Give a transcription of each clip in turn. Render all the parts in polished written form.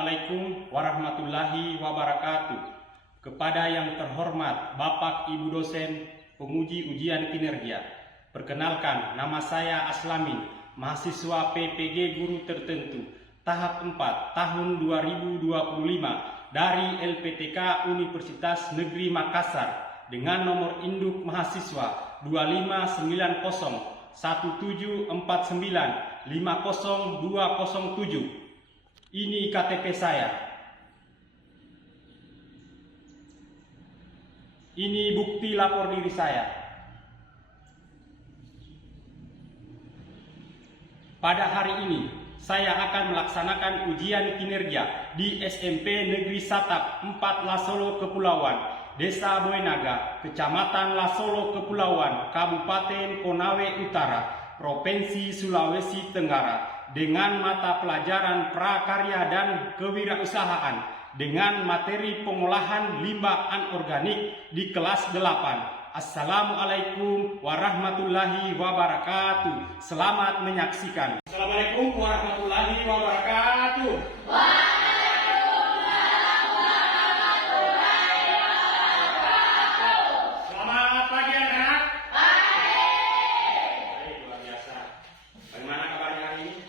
Assalamualaikum warahmatullahi wabarakatuh. Kepada yang terhormat Bapak Ibu dosen penguji ujian kinerja, perkenalkan, nama saya Aslamin, mahasiswa PPG Guru Tertentu tahap 4 tahun 2025 dari LPTK Universitas Negeri Makassar dengan nomor induk mahasiswa 2591749500207. Ini KTP saya. Ini bukti lapor diri saya. Pada hari ini, saya akan melaksanakan ujian kinerja di SMP Negeri Satap 4 Lasolo Kepulauan, Desa Boenaga, Kecamatan Lasolo Kepulauan, Kabupaten Konawe Utara, Provinsi Sulawesi Tenggara, dengan mata pelajaran prakarya dan kewirausahaan dengan materi pengolahan limbah anorganik di kelas 8. Assalamualaikum warahmatullahi wabarakatuh. Selamat menyaksikan. Assalamualaikum warahmatullahi wabarakatuh. Waalaikumsalam warahmatullahi wabarakatuh. Selamat pagi anak-anak. Baik. Luar biasa. Bagaimana kabarnya hari ini?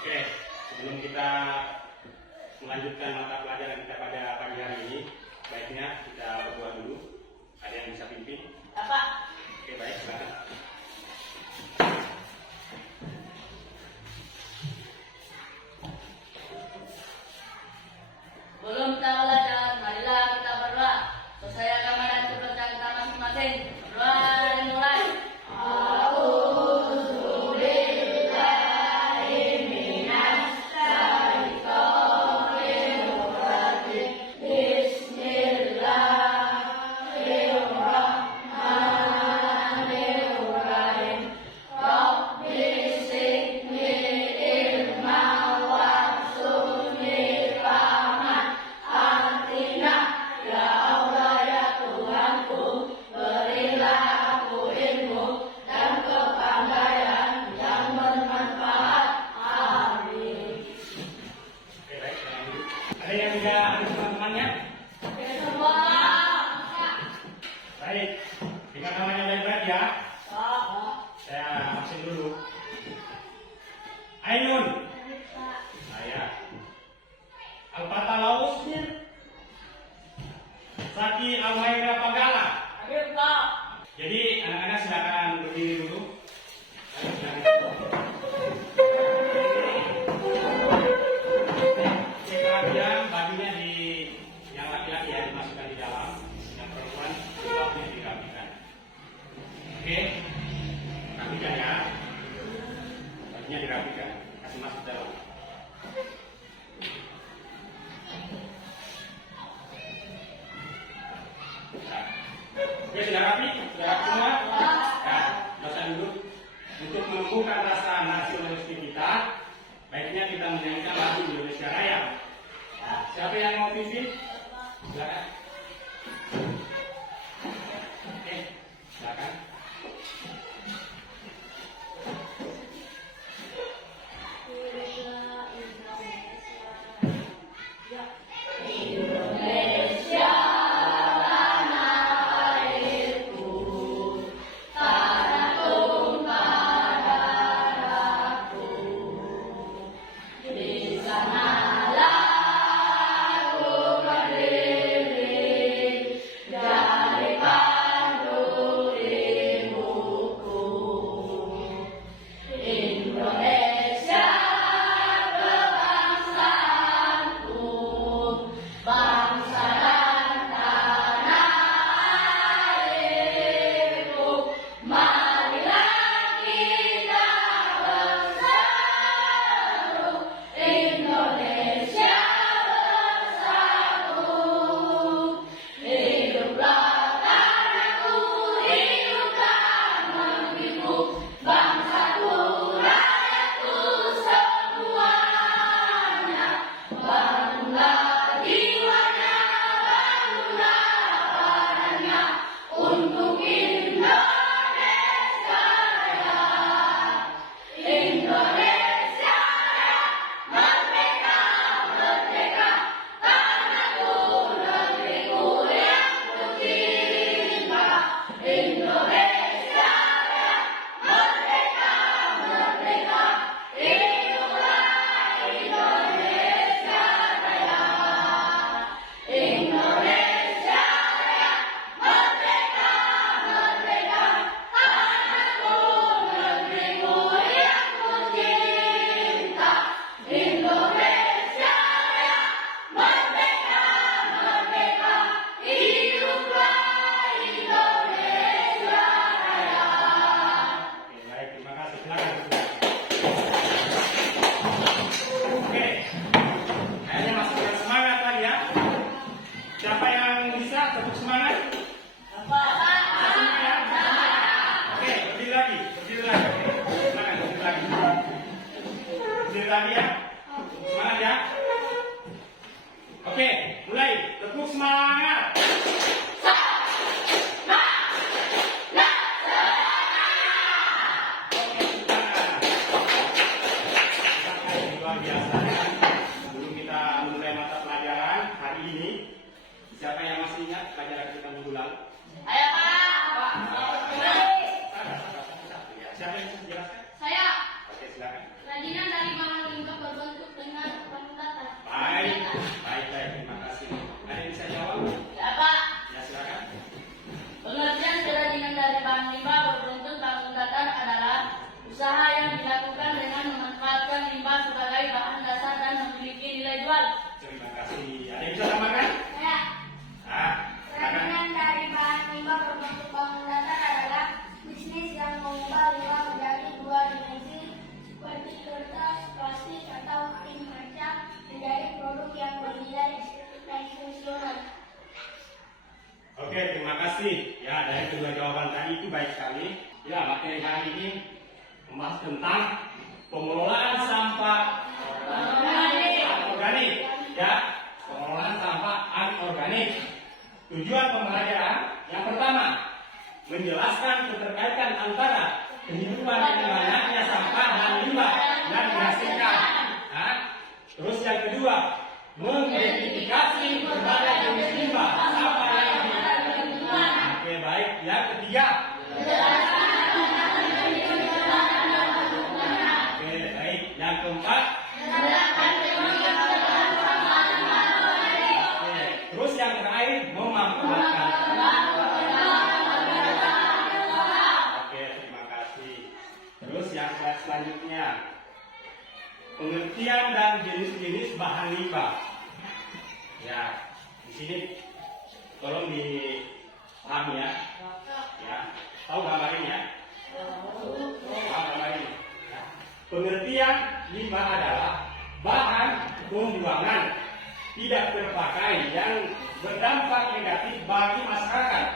Oke, sebelum kita melanjutkan mata pelajaran kita pada pagi hari ini, baiknya kita berdoa dulu. Ada yang bisa pimpin? Bapak. Oke, baik, silakan. Belum kita belajar, marilah kita berdoa. Selesai agama dan kepercayaan kita masing-masing. Berdoa dimulai. Ada yang tidak ada teman-temannya? Semua. Baik, ingat namanya baik-baik ya. Saya absen dulu. Ainun. Saya. Alpata Laus. Saki Almaira Pagala. Hadir, Pak. Jadi anak-anak silakan berdiri dulu. Ayo, silakan. Yang bajunya yang laki-laki ya dimasukkan di dalam, yang perempuan bajunya dirapikan. Oke, rapikan ya, bajunya dirapikan, kasih masuk dalam. Nah. Oke, sudah rapi semua. Nah, dosa dulu. Untuk menumbuhkan rasa nasionalisme kita, baiknya kita menyanyikan lagu Indonesia Raya. Siapa yang mau pimpin? Silakan. Oke, silakan. Indonesia tanah airku, tanah tumpah darahku. Di sanalah dari lagi ya. Semangat ya. Oke, mulai. Tepuk semangat. Luar biasa ya. Sebelum kita mulai mata pelajaran hari ini, siapa yang masih ingat pelajaran kita minggu lalu? Ayo Pak. Siapa yang bisa jelaskan? Saya. Oke, silakan. Kerajinan dari bahan limbah berbentuk dengan pengangkatan. Baik, terima kasih. Ada yang bisa jawab? Ya Pak. Ya, silakan. Pengertian kerajinan dari bahan limbah berbentuk pengangkatan adalah usaha yang dilakukan dengan memanfaatkan limbah sebagai bahan dasar dan memiliki nilai jual. Terima kasih. Ada yang bisa tambahkan? Saya. Silakan. Kerajinan dari bahan limbah berbentuk bangun datar adalah bisnis yang mengubah limbah menjadi dua dimensi seperti kertas, plastik, atau kain kaca menjadi produk yang bernilai dan fungsional. Oke, terima kasih. Ya, dari kedua jawaban tadi itu baik sekali. Ya, materi hari ini membahas tentang pengelolaan sampah organik. Ya, pengelolaan sampah anorganik. Tujuan pembelajaran yang pertama, menjelaskan keterkaitan antara kehidupan dengan banyaknya sampah dan limbah yang dihasilkan. Terus yang kedua, mengidentifikasi berbagai jenis limbah sampah yang dihasilkan. Oke, baik. Yang ketiga, oke, baik. Yang keempat, oke. Terus yang terakhir, memanfaatkan. Oke, terima kasih. Terus yang selanjutnya, pengertian dan jenis-jenis bahan limbah. Ya, di sini tolong dipahami ya. Ya, tahu gambar ini ya? Tahu gambar ini. Ya. Pengertian limbah adalah bahan pembuangan tidak terpakai yang berdampak negatif bagi masyarakat.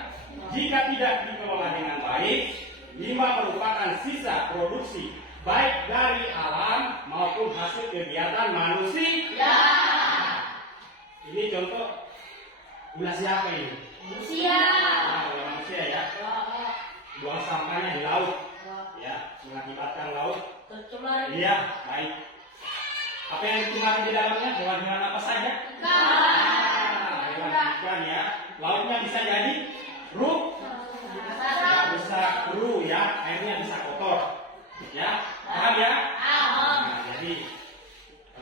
Jika tidak dikelola dengan baik, limbah merupakan sisa produksi baik dari alam maupun hasil kegiatan manusia. Ini contoh ulah siapa ini? Manusia. Nah, ulah manusia ya. Buang sampahnya di laut, ya, mengakibatkan laut. Tercemar. Iya, baik. Apa yang dicemari di dalamnya? Hewan-hewan apa saja? Hewan ikan ya. Lautnya bisa jadi rusak, bisa kru ya, airnya bisa kotor. Ya, paham ya? Nah, jadi,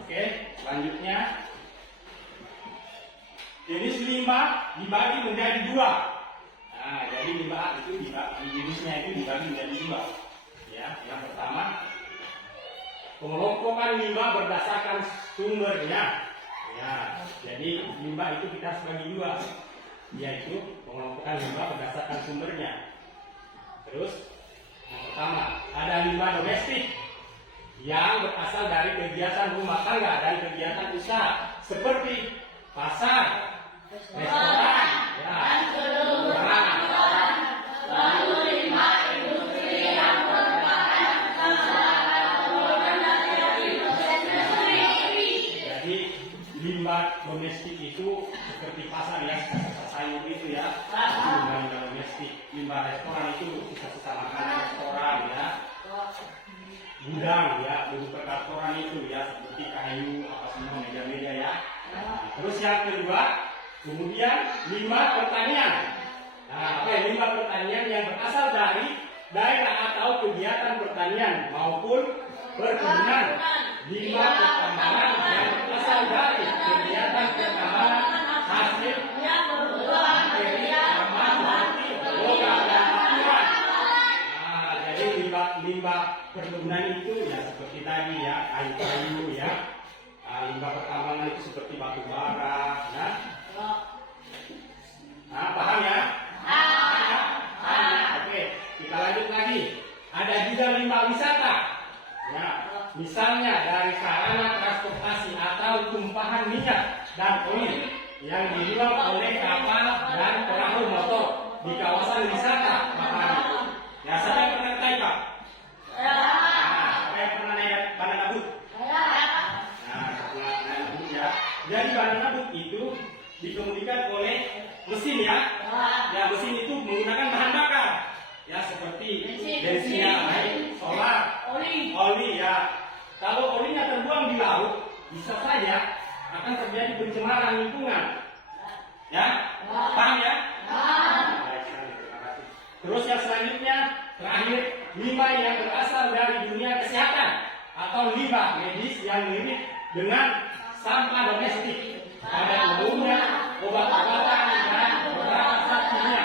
oke, selanjutnya jenis limbah dibagi menjadi dua. Nah, jadi limbah itu jenisnya itu dibagi menjadi dua. Ya, yang pertama pengelompokan limbah berdasarkan sumbernya. Ya, jadi limbah itu kita harus bagi dua, yaitu pengelompokan limbah berdasarkan sumbernya. Terus yang pertama ada limbah domestik yang berasal dari kegiatan rumah tangga dan kegiatan usaha seperti pasar, restoran, ya, Lalu limbah industri yang merupakan jadi limbah domestik itu seperti pasar ya, sisa sayur itu ya, limbah domestik. Limbah restoran itu sisa-sisa makanan restoran ya, gudang ya, bulu perkantoran itu ya, seperti kayu apa semua meja-meja ya. Terus yang kedua, kemudian limbah pertanian. Nah, limbah pertanian yang berasal dari daerah atau kegiatan pertanian maupun perkebunan. Limbah pertambangan yang berasal dari kegiatan pertambangan hasil materi tambang seperti logam dan batuan. Nah, jadi limbah perkebunan itu ya seperti tadi ya, kayu-kayu ya. Limbah pertambangan itu seperti batu bara ya. Nah, paham ya? Oke, kita lanjut lagi. Ada juga limbah wisata. Ya, misalnya dari sarana transportasi atau tumpahan minyak dan oli yang dibuang oleh kapal dan perahu motor di kawasan wisata. Ya, saya pernah naik Pak. Saya pernah naik Bandara Abut. dikemudikan oleh mesin ya. Ya, mesin itu menggunakan bahan bakar. Ya, seperti bensin, air, solar, oli ya. Kalau olinya terbuang di laut, bisa saja akan terjadi pencemaran lingkungan. Ya, paham ya? Baik sekali, terima kasih. Terus yang selanjutnya, terakhir, limbah yang berasal dari dunia kesehatan atau limbah medis yang mirip dengan sampah domestik, pada umumnya obat-obatan dan beberapa zat kimia.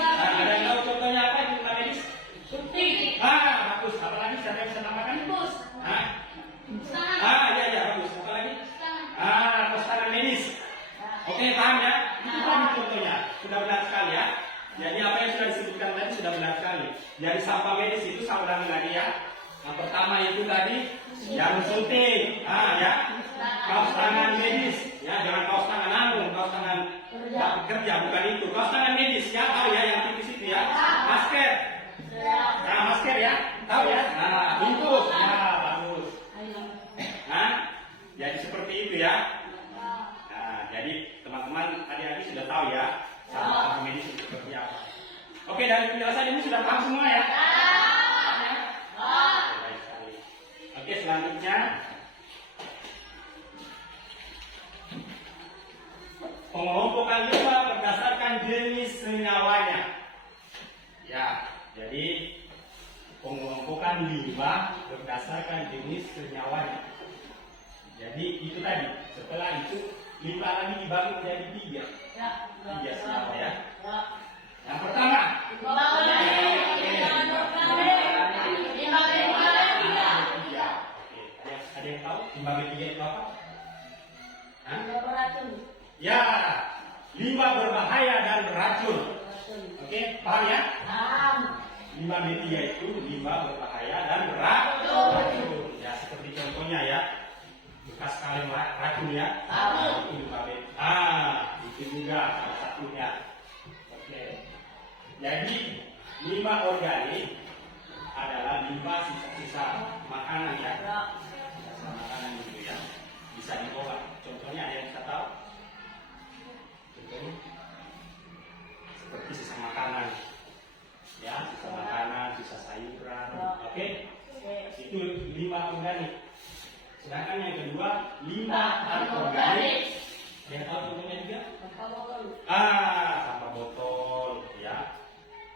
Nah, ada yang tahu contohnya apa itu limbah medis? Bagus. Apalagi siapa yang bisa tambahkan? Ya, bagus. Apa lagi? Kos tangan medis. Oke, paham ya? Itu tadi contohnya. Sudah benar sekali ya. Jadi apa yang sudah disebutkan tadi sudah benar sekali. Jadi sampah medis itu saya ulangi lagi ya. Yang pertama itu tadi jarum suntik, ya. Kaos tangan medis, ya. Jangan kaos tangan kaos tangan kerja bukan itu. Kaos tangan medis ya, tahu ya yang tipis itu ya. Masker. Nah, masker ya, tahu ya. Nah, bungkus. Ya, bagus. Jadi seperti itu ya. Nah, jadi teman-teman adik-adik sudah tahu ya sampah medis itu seperti apa. Oke, dari penjelasan ini sudah paham semua ya? Baik sekali. Oke, selanjutnya pengelompokan limbah berdasarkan jenis senyawanya. Ya, jadi pengelompokan limbah berdasarkan jenis senyawanya. Jadi itu tadi, setelah itu limbah lagi dibagi menjadi tiga senyawa ya. Yang pertama, ada yang tahu limbah B3 itu apa? Ya, limbah berbahaya dan beracun. Oke, paham ya? Limbah B3 itu limbah berbahaya dan beracun. Ya, seperti contohnya ya. Bekas kaleng racun ya. Itu limbah B. Itu juga salah satunya. Oke. Jadi limbah organik adalah limbah sisa-sisa makanan ya. Sisa makanan itu ya. Bisa diolah. Contohnya ada yang kita tahu. Contohnya seperti sisa makanan. Ya, sisa makanan, sisa sayuran. Oke. Itu limbah organik. Sedangkan yang kedua, limbah anorganik. Ada yang tahu contohnya juga? Sampah botol, ya.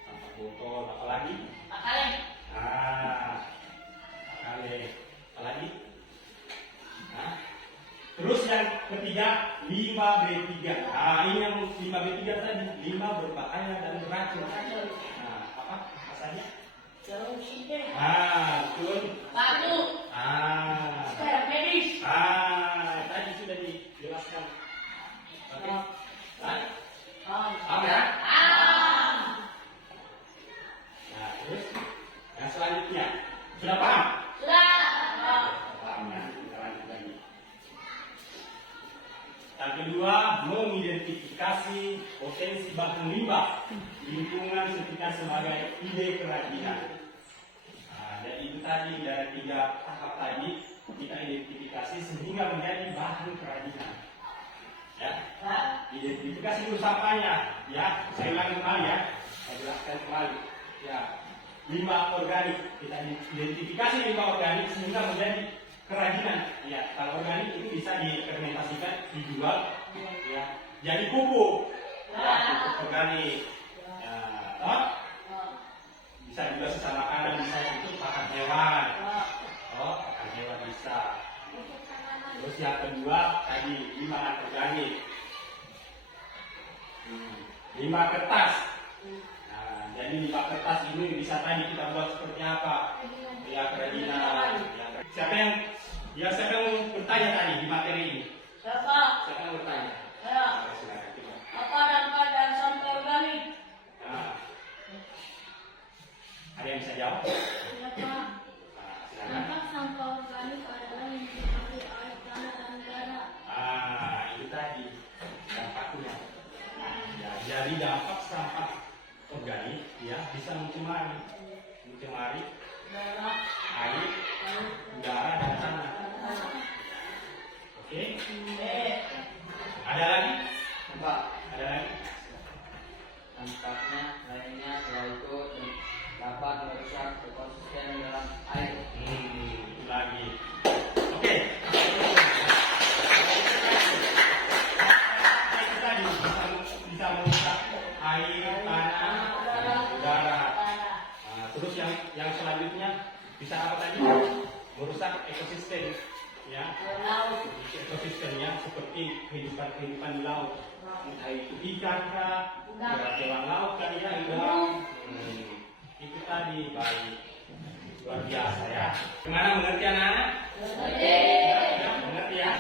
Sampah botol, apa lagi? Kaleng. Apalagi? Terus yang ketiga, limbah B3. Ini yang limbah B3 tadi, limbah berbahaya dan beracun. Apa rasanya? Jarum suntik. Betul. Batu. Sekarang medis. Tadi sudah dijelaskan. Oke. Paham ya? Nah, terus yang selanjutnya sudah paham? Sudah. Paham ya? Kita lanjut lagi. Yang kedua, mengidentifikasi potensi bahan limbah lingkungan sekitar sebagai ide kerajinan. Jadi itu tadi dari 3 tahap tadi kita identifikasi sehingga menjadi bahan kerajinan. Ya, identifikasi dulu sampahnya. Ya, saya ulangi kembali ya. Saya jelaskan kembali. Ya, limbah organik kita identifikasi limbah organik sehingga menjadi kerajinan. Ya, kalau organik itu bisa difermentasikan, dijual. Ya, jadi pupuk. Pupuk organik. Bisa juga sisa makanan, bisa itu pakan hewan. Pakan hewan bisa. Terus yang kedua tadi limbah organik, limbah kertas. Jadi limbah kertas ini bisa tadi kita buat seperti apa? Ya, kerajinan. Siapa yang bertanya tadi di materi ini? Siapa yang bertanya? Apa dampak dari sampah organik? Ada yang bisa jawab? Dampak sampah organik adalah mencemari air tanah dan udara. Itu tadi dampaknya. Ya, jadi dampak sampah organik ya bisa mencemari bisa apa tadi? Merusak ekosistem, ya. Ekosistemnya seperti kehidupan di laut, entah itu ikan kah, hewan laut kan ya, udang. Itu tadi baik, luar biasa ya. Gimana mengerti anak-anak? Mengerti ya?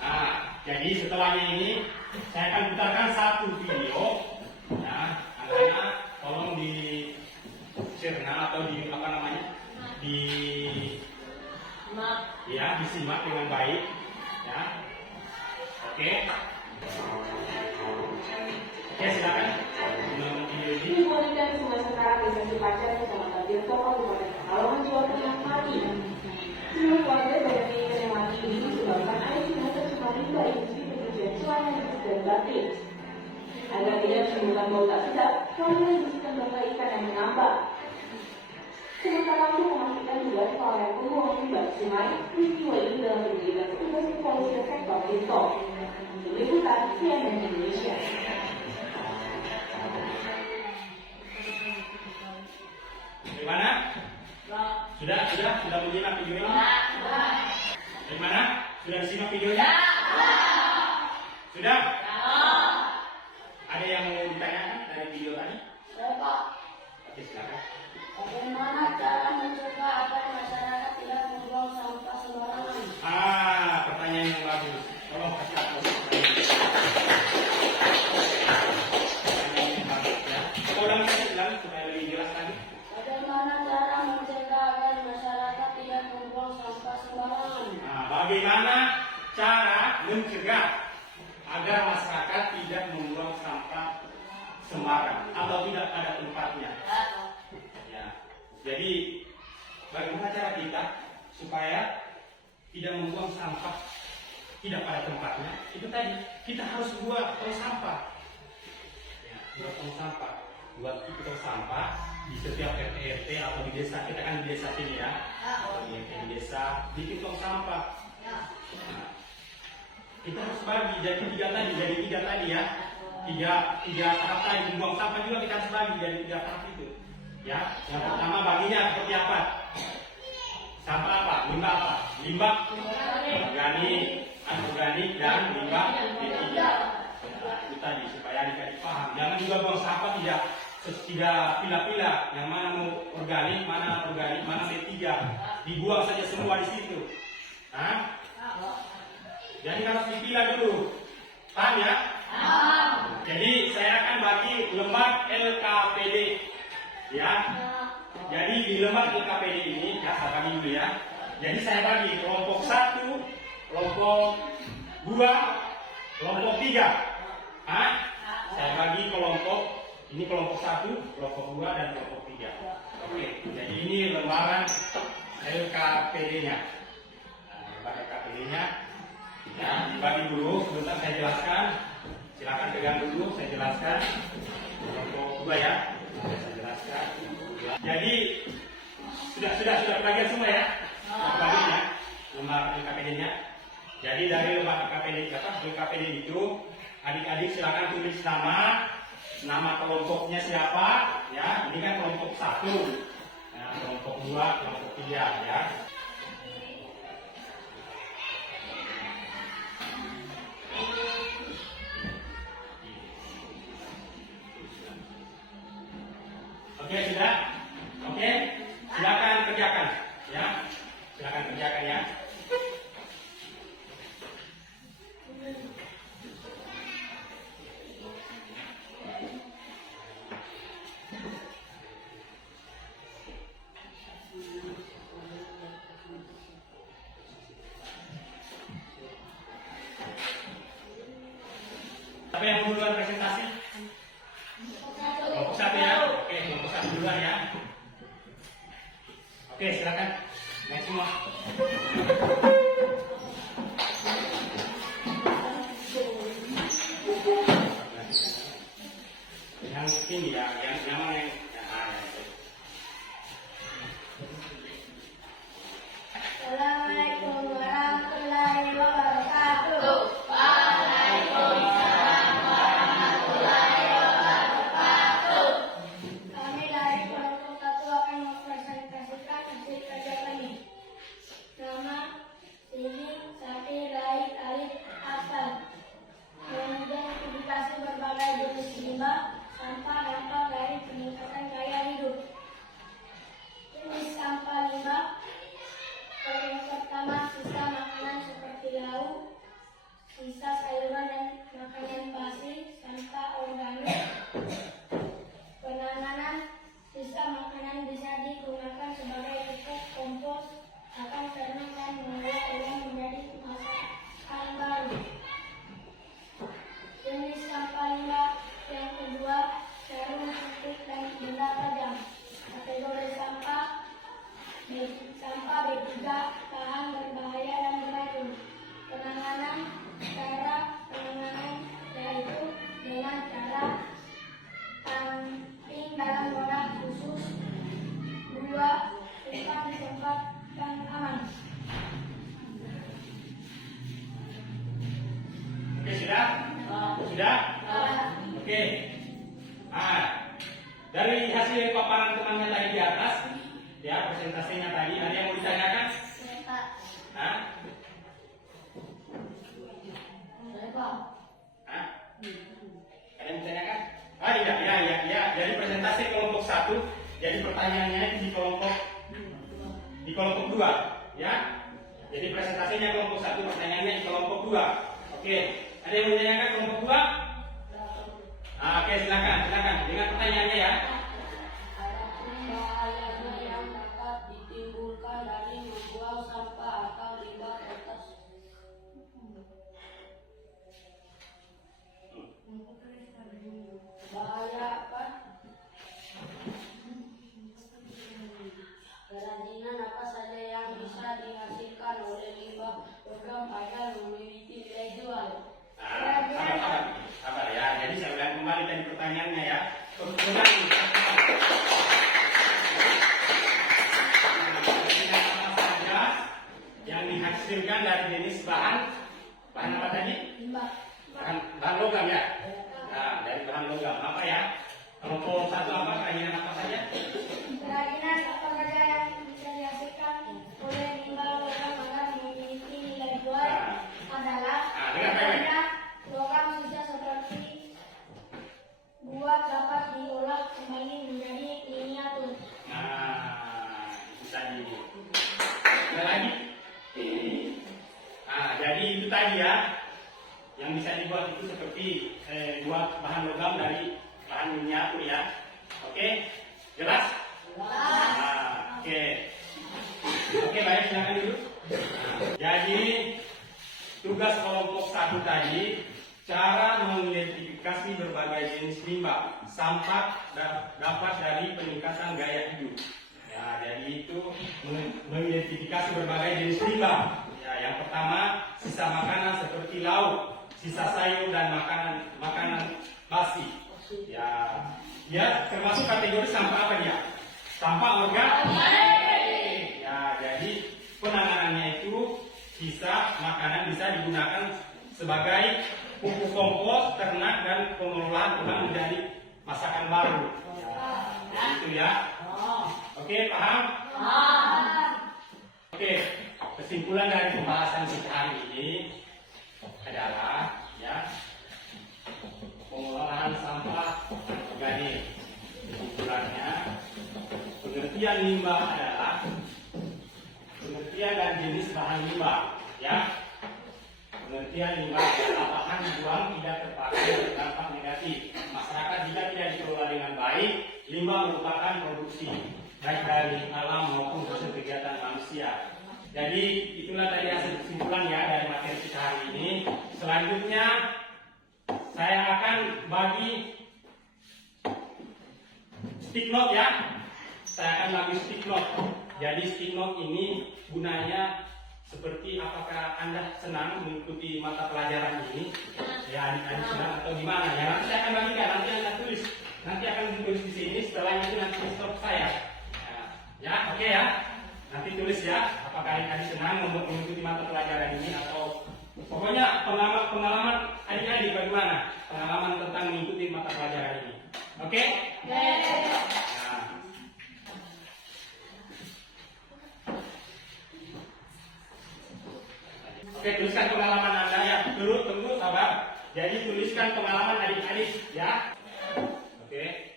Nah, jadi setelahnya ini saya akan putarkan satu video. Ya, anak-anak tolong di cerna atau di apa namanya? Disimak dengan baik. Ya. Oke. Oke, silakan. Menonton video ini. Ini wanita di Sungai Sekarang Desa Cipacar, Kecamatan Tirto, Kabupaten Pekalongan, Jawa Tengah mati. Seluruh warga banyak yang mati ini disebabkan air sungai tercemar limbah industri pencucian celana dan batik. Agar tidak menimbulkan bau tak sedap, warga membersihkan bangkai ikan yang menambah. Sementara untuk memastikan dugaan kelalaian pembuangan limbah sungai, peristiwa ini dalam penyelidikan petugas kepolisian sektor Tirto. Tim Liputan CNN Indonesia. Bagaimana? Sudah menyimak videonya? Bagaimana? Sudah disimak videonya? Sudah? Ada yang mau ditanyakan dari video tadi? Bapak, Oke, silakan. bagaimana cara mencegah agar masyarakat tidak membuang sampah sembarangan? Pertanyaan yang bagus. Tolong kasih tahu. Pertanyaan yang bagus ya. Ulang supaya lebih jelas lagi. Bagaimana cara mencegah agar masyarakat tidak membuang sampah sembarangan? Bagaimana cara mencegah agar masyarakat tidak membuang sampah sembarang atau tidak pada tempatnya? Ya. Jadi bagaimana cara kita supaya tidak membuang sampah tidak pada tempatnya? Itu tadi kita harus buat tong sampah. Ya, buat tong sampah. Buat tong sampah di setiap RT atau di desa. Kita kan di desa sini ya. Di desa bikin tong sampah. Nah, kita harus bagi jadi tiga tadi ya. Tiga tahap tadi membuang sampah juga kita harus bagi jadi 3 tahap itu. Ya, yang pertama baginya seperti apa? Sampah apa? Limbah apa? Limbah organik, anorganik dan limbah B3. Itu tadi supaya adik-adik paham. Jangan juga buang sampah tidak pilah-pilah. Yang mana mau organik, mana B3. Dibuang saja semua di situ. Hah? Jadi harus dipilah dulu. Paham ya? Jadi saya akan bagi lembar LKPD. Ya. Jadi di lembar LKPD ini, ya saya bagi dulu ya. Jadi saya bagi kelompok 1, kelompok 2, kelompok 3. Hah? Saya bagi kelompok, ini kelompok 1, kelompok 2, dan kelompok 3. Oke, jadi ini lembaran LKPD-nya. Lembar LKPD-nya. Ya, dibagi dulu, sebentar saya jelaskan. Silakan pegang dulu, saya jelaskan. Kelompok 2 ya. Saya jelaskan. Jadi sudah bagian semua ya. Bagiannya, lembar LKPD-nya. Jadi dari lembar LKPD itu, adik-adik silakan tulis nama kelompoknya siapa, ya. Ini kan kelompok 1. Nah, kelompok 2, kelompok 3 ya. Oke, sudah? Oke, silakan kerjakan, ya. Silakan kerjakan ya. Siapa yang duluan presentasi? Kelompok 1 ya. Oke, kelompok 1 duluan ya. Oke, silakan. Naik semua. Yang tinggi ya, yang mana yang Assalamualaikum warahmatullahi wabarakatuh. Kami dari kelompok 1 akan sampah B3 bahan berbahaya dan beracun. Penanganan cara penanganan yaitu dengan cara tamping dalam wadah khusus. 2. Simpan di tempat yang aman. Oke, sudah? Sudah? Oke. Dari hasil paparan temannya tadi di atas, ya presentasinya tadi, ada yang mau ditanyakan? Hah? Hah? Ada yang ditanyakan? Ya. Jadi presentasi kelompok 1, jadi pertanyaannya di kelompok 2, ya. Jadi presentasinya kelompok 1, pertanyaannya di kelompok 2. Oke. Ada yang mau ditanyakan kelompok 2? Oke, silakan. Dengan pertanyaannya ya. Adapun bahayanya yang dapat ditimbulkan dari membuang sampah atau limbah kertas. Bahaya apa? Kerajinan apa saja yang bisa dihasilkan oleh limbah logam agar memiliki nilai jual. Sabar ya. Jadi saya ulang kembali tadi pertanyaannya ya. Apa saja yang dihasilkan dari jenis bahan apa tadi? Bahan logam ya. Nah, dari bahan logam apa ya? Kelompok 1 apa? Kerajinan apa saja? Kerajinan apa saja yang bisa dihasilkan oleh limbah logam agar memiliki nilai jual adalah logam sisa seperti buat dapat diolah kembali menjadi miniatur. Nah, itu tadi. Ada lagi? Jadi itu tadi ya. Yang bisa dibuat itu seperti buat bahan logam dari bahan miniatur ya. Oke? Jelas? Oke. Oke, baik, silakan dulu. Jadi tugas kelompok 1 tadi, cara mengidentifikasi berbagai jenis limbah sampah dapat dari peningkatan gaya hidup. Ya, jadi itu mengidentifikasi berbagai jenis limbah. Ya, yang pertama sisa makanan seperti lauk, sisa sayur dan makanan basi. Ya, termasuk kategori sampah apa dia? Sampah organik. Ya, jadi penanganannya itu sisa makanan bisa digunakan sebagai pupuk kompos ternak dan pengolahan ulang menjadi masakan baru. Ya, itu ya. Oke, paham? Oke, kesimpulan dari pembahasan kita hari ini adalah ya pengolahan sampah organik. Kesimpulannya, pengertian limbah adalah pengertian dan jenis bahan limbah, ya. Pengertian limbah adalah bahan buang tidak terpakai berdampak negatif. Masyarakat jika tidak dikelola dengan baik, limbah merupakan produksi baik dari alam maupun hasil kegiatan manusia. Jadi itulah tadi hasil kesimpulan ya dari materi kita hari ini. Selanjutnya saya akan bagi stick note ya. Saya akan bagi stick note. Jadi stick note ini gunanya seperti apakah Anda senang mengikuti mata pelajaran ini? Ya, adik-adik senang atau gimana? Ya, nanti saya akan bagikan, nanti Anda tulis. Nanti akan ditulis di sini, setelahnya itu nanti stop saya. Ya, oke ya. Nanti tulis ya, apakah adik-adik senang mengikuti mata pelajaran ini atau pokoknya pengalaman adik-adik bagaimana? Pengalaman tentang mengikuti mata pelajaran ini. Oke? Oke, tuliskan pengalaman Anda ya. Tunggu, sabar. Jadi tuliskan pengalaman adik-adik ya. Oke.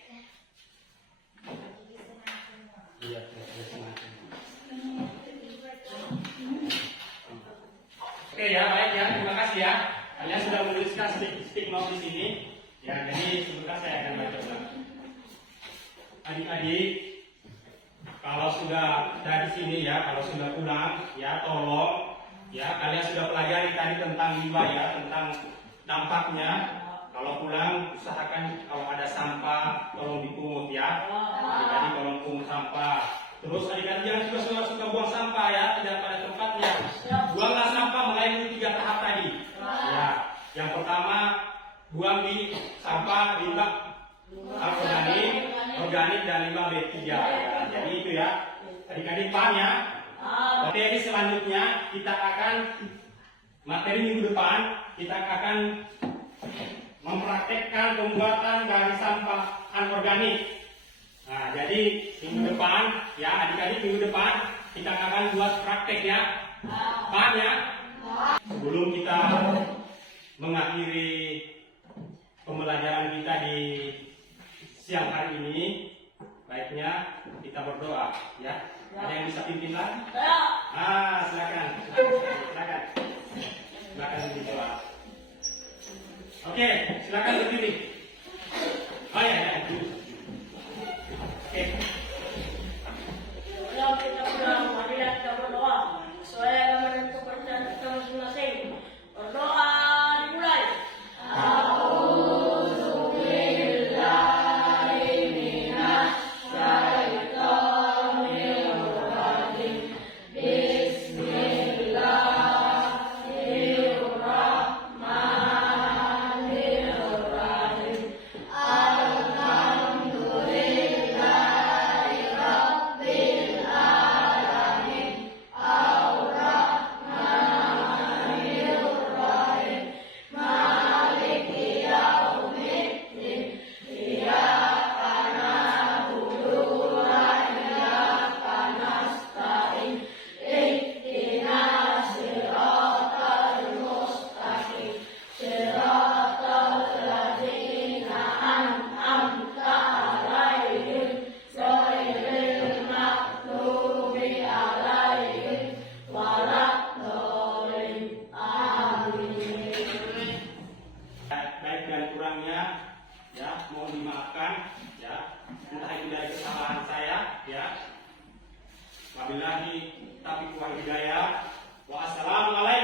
Iya, oke ya, baik ya. Terima kasih ya. Kalian sudah menuliskan stick note di sini. Ya, jadi sebentar saya akan baca ulang. Adik-adik, kalau sudah dari sini ya, kalau sudah pulang ya, tolong ya, kalian sudah pelajari tadi tentang limbah ya, tentang dampaknya. Kalau pulang usahakan kalau ada sampah tolong dipungut ya. Jadi tolong pungut sampah. Terus adik-adik jangan suka buang sampah ya, tidak pada tempatnya. Buanglah sampah melalui 3 tahap tadi. Ya, yang pertama buang di sampah limbah organik dan limbah B3. Ya, jadi itu ya, adik-adik paham ya. Materi selanjutnya materi minggu depan kita akan mempraktekkan pembuatan dari sampah anorganik. Nah, jadi minggu depan ya adik-adik minggu depan kita akan buat praktek ya. Paham ya? Sebelum kita mengakhiri pembelajaran kita di siang hari ini, baiknya kita berdoa ya. Ada yang bisa pimpin lagi? Silakan. Silakan berdoa. Oke, silakan berdiri. Oh ya. Oke. Ayo kita pulang, marilah kita berdoa. Sesuai agama dan kepercayaan kita masing-masing. Berdoa dimulai. Baik dan kurangnya ya mohon dimaafkan ya, entah itu dari kesalahan saya ya. Wabillahi taufiq wal hidayah. Wassalamualaikum